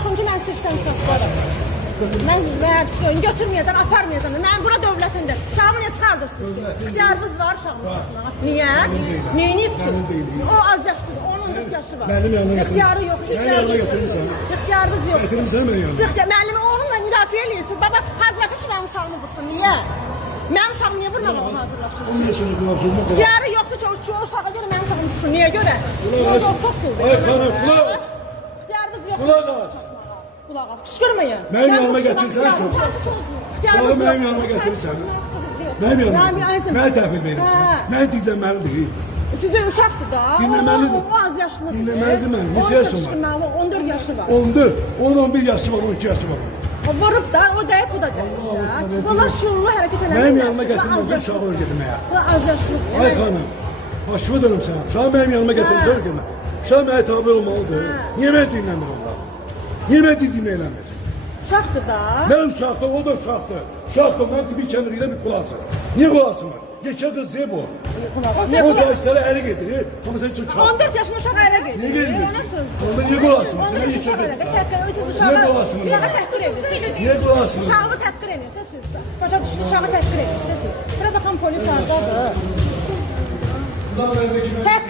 baxın ki, mən sirkdən satlarım. Mən götürməyəcəm, aparmayacam. Mən bura dövlətindir. Uşağımı niyə çıxardırsınız ki? İxtiyarınız var uşağımı satmağa. Niyə? Neyinib ki? O az yaşlıdır, 14 yaşı var. Mənim yanına gətirin. İxtiyarı yox. Mənim yanına gətirirsən. İxtiyarınız yox. Gətirirsən mənim yanına. Müəllimi onunla müdafiə edirsiniz. Baba, hazırlaşır ki, mənim uşağımı vursun. Niyə? Mənim uşağımı niyə vurmamağa hazırlaşır? O niyə sənə qulaq sözünə qulaq? İxtiyarı yoxdur ki, o uşağa görə mənim uşağım çıxsın. Niyə görə? Qulaq as. Ay xanım, qulaq as. İxtiyarınız yoxdur. Qulaq as. Qulaq as. Qışqırmayın. Mənim yanıma gətirsən sən. Uşağı mənim yanıma gətirirsən. Mənim yanıma gətirirsən. Mənə təhvil verirsən. Mən dinləməlidir. Sizin uşaqdır da. Dinləməlidir. O az yaşlıdır. Dinləməlidir mənim. Neçə yaşım var? 14 yaşı var. 14, 11 yaşı var, 12 yaşı var. O vurub da, o deyib, bu da deyib. Bunlar şuurlu hərəkət eləmir. Mənim yanıma gətirməsin uşağı öldürməyə. Bu az yaşlıdır. Ay xanım, başımı dönüm sən. Uşağı mənim yanıma gətirsən öldürmə. Uşağı mənə tabi olmalıdır. Niyə mən dinləmir onlar? Niyə mən dinləmir eləmir? Uşaqdır da. Mənim uşaqdır, o da uşaqdır. Uşaqdır, mən tibi kəndirilə bir qulaqsın. Niyə qulaqsın var? Geçə qız deyib o. O da işlərə əli gedirir, ama sen için uşaq. 14 yaşında uşaq ərə gedir. Niyə gedir? Ona söz. Onda niyə qulaqsın var? 14 yaşında uşaq ərə gedir. Niyə qulaqsın var? Uşağı təhqir edirsiniz. Niyə qulaqsın var? Uşağı təhqir edirsiniz siz. Başa düşün, uşağı təhqir edirsiniz siz. Bura baxın polis hardadır. Təhqir